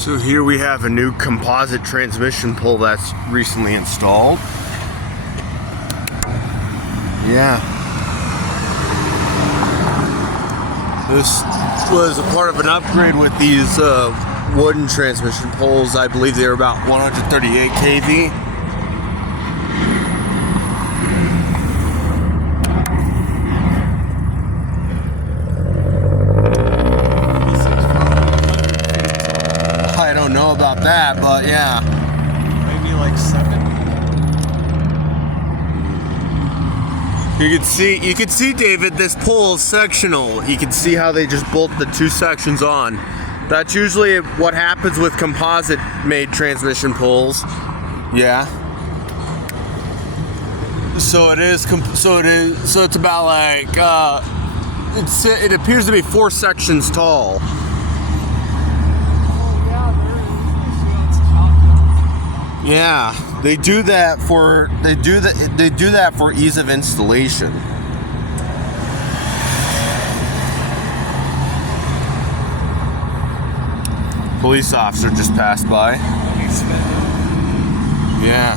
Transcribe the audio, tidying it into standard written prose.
So here we have a new composite transmission pole that's recently installed. Yeah. This was a part of an upgrade with these wooden transmission poles. I believe they were about 138 kV. I don't know about that, but yeah. Maybe like 7. You can see, David, this pole is sectional. You can see how they just bolt the two sections on. That's usually what happens with composite-made transmission poles. Yeah. So it's about like it appears to be 4 sections tall. Yeah, they do that for ease of installation. Police officer just passed by. You spend it. Yeah.